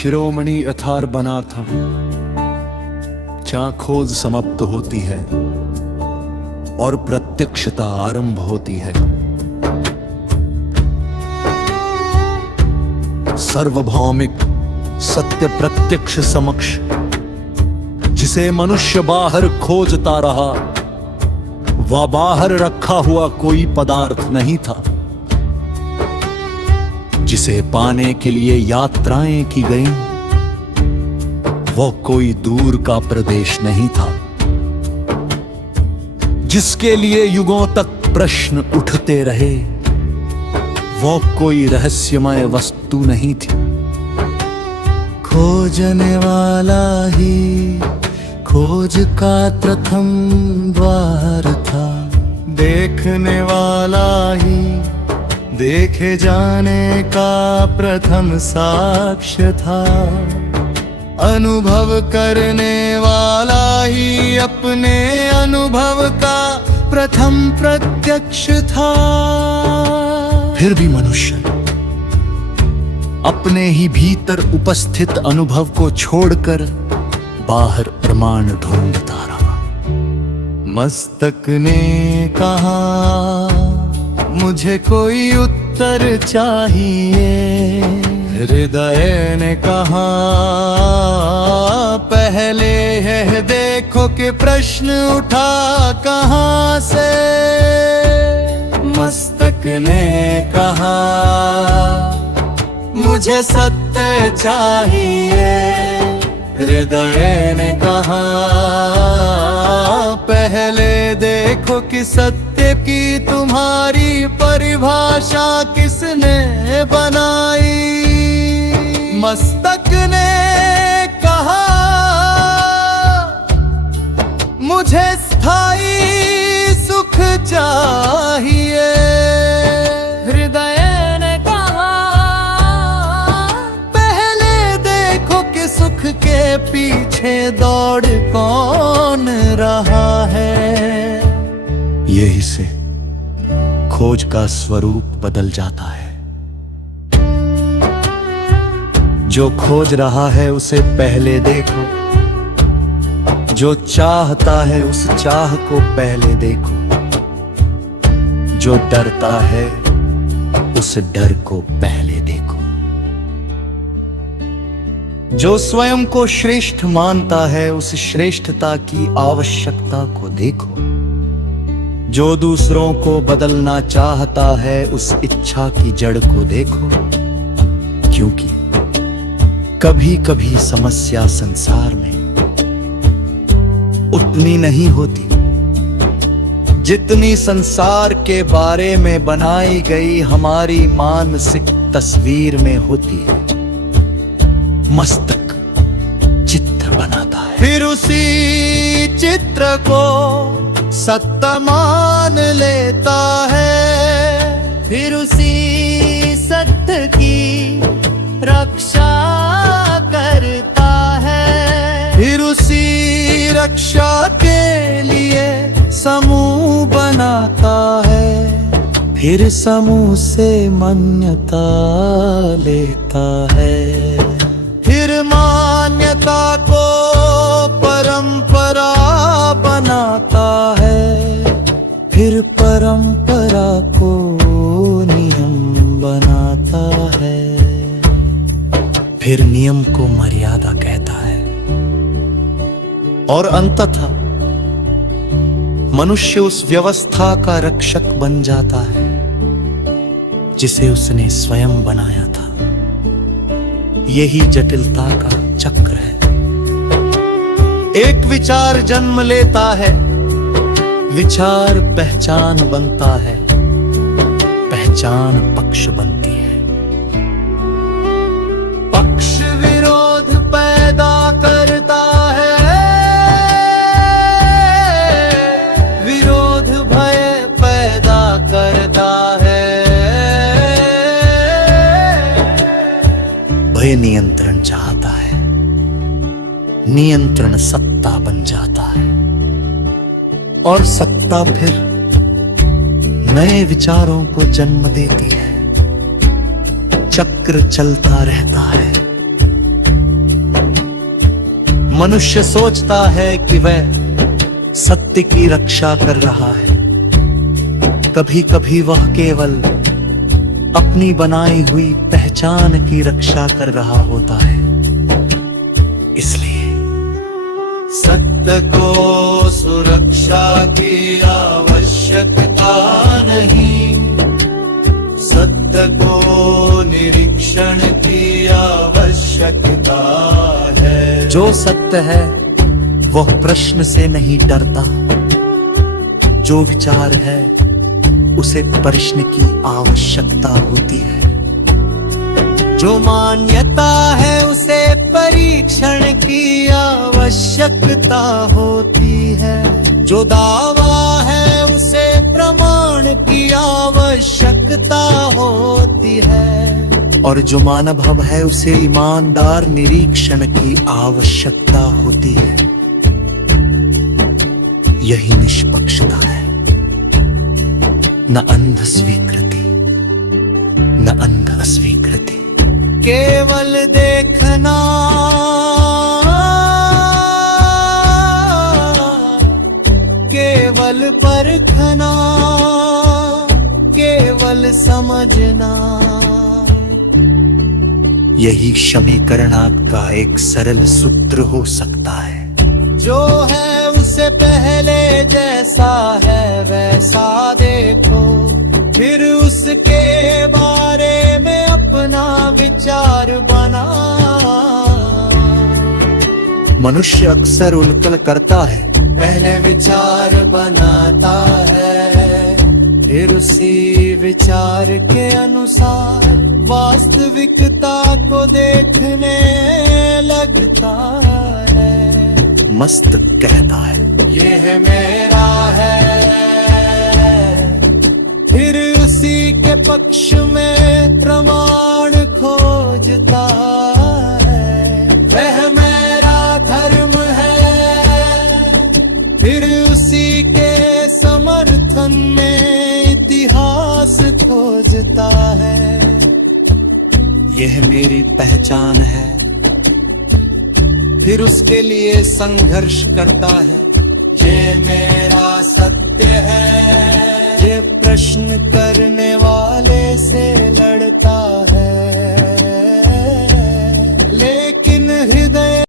शिरोमणि अथार बना था, जहां खोज समाप्त होती है और प्रत्यक्षता आरंभ होती है। सार्वभौमिक सत्य प्रत्यक्ष समक्ष, जिसे मनुष्य बाहर खोजता रहा, वह बाहर रखा हुआ कोई पदार्थ नहीं था। जिसे पाने के लिए यात्राएं की गई, वो कोई दूर का प्रदेश नहीं था। जिसके लिए युगों तक प्रश्न उठते रहे, वो कोई रहस्यमय वस्तु नहीं थी। खोजने वाला ही खोज का प्रथम द्वार था, देखने वाला ही देखे जाने का प्रथम साक्ष्य था, अनुभव करने वाला ही अपने अनुभव का प्रथम प्रत्यक्ष था। फिर भी मनुष्य अपने ही भीतर उपस्थित अनुभव को छोड़कर बाहर प्रमाण ढूंढता रहा। मस्तक ने कहा, मुझे कोई उत्तर चाहिए। हृदय ने कहा, पहले यह देखो कि प्रश्न उठा कहाँ से। मस्तक ने कहा, मुझे सत्य चाहिए। हृदय ने कहा, पहले देखो कि सत्य की तुम्हारी परिभाषा किसने बनाई। मस्तक ने कहा, मुझे स्थायी सुख चाहिए। हृदय ने कहा, पहले देखो कि सुख के पीछे दौड़ कौन रहा है। यही से खोज का स्वरूप बदल जाता है। जो खोज रहा है उसे पहले देखो, जो चाहता है उस चाह को पहले देखो, जो डरता है उस डर को पहले देखो, जो स्वयं को श्रेष्ठ मानता है उस श्रेष्ठता की आवश्यकता को देखो, जो दूसरों को बदलना चाहता है उस इच्छा की जड़ को देखो। क्योंकि कभी कभी समस्या संसार में उतनी नहीं होती जितनी संसार के बारे में बनाई गई हमारी मानसिक तस्वीर में होती है। मस्तक चित्र बनाता है, फिर उसी चित्र को सत्य मान लेता है, फिर उसी सत्य की रक्षा करता है, फिर उसी रक्षा के लिए समूह बनाता है, फिर समूह से मान्यता लेता है, फिर मान्यता को परंपरा बनाता है, फिर परंपरा को नियम बनाता है, फिर नियम को मर्यादा कहता है, और अंततः मनुष्य उस व्यवस्था का रक्षक बन जाता है जिसे उसने स्वयं बनाया था। यही जटिलता का चक्र है। एक विचार जन्म लेता है, विचार पहचान बनता है, पहचान पक्ष बनती है, पक्ष विरोध पैदा करता है, विरोध भय पैदा करता है, भय नियंत्रण चाहता है, नियंत्रण सत्ता बन जाता है, और सत्ता फिर नए विचारों को जन्म देती है। चक्र चलता रहता है, मनुष्य सोचता है कि वह सत्य की रक्षा कर रहा है, कभी कभी वह केवल अपनी बनाई हुई पहचान की रक्षा कर रहा होता है। इसलिए सत्य को सुरक्षा की आवश्यकता नहीं, सत्य को निरीक्षण की आवश्यकता है। जो सत्य है वह प्रश्न से नहीं डरता, जो विचार है उसे प्रश्न की आवश्यकता होती है। जो मान्यता है उसे परीक्षण की आवश्यकता होती है। जो दावा है उसे प्रमाण की आवश्यकता होती है। और जो मानव है उसे ईमानदार निरीक्षण की आवश्यकता होती है। यही निष्पक्षता है, न अंध स्वीकृति, न अंध अस्वीकृति। केवल देखना, केवल परखना, केवल समझना, यही समीकरण का एक सरल सूत्र हो सकता है। जो है उसे पहले जैसा है वैसा देखो, फिर उसके बारे में अपना विचार बना। मनुष्य अक्सर उल्कल करता है, पहले विचार बनाता है, फिर उसी विचार के अनुसार वास्तविकता को देखने लगता है। मस्त कहता है यह मेरा है, फिर उसी के पक्ष में प्रमाण खोजता है। वह मेरा धर्म है, फिर उसी के समर्थन में इतिहास खोजता है। यह मेरी पहचान है, फिर उसके लिए संघर्ष करता है। ये मेरा सत्य है, ये प्रश्न कर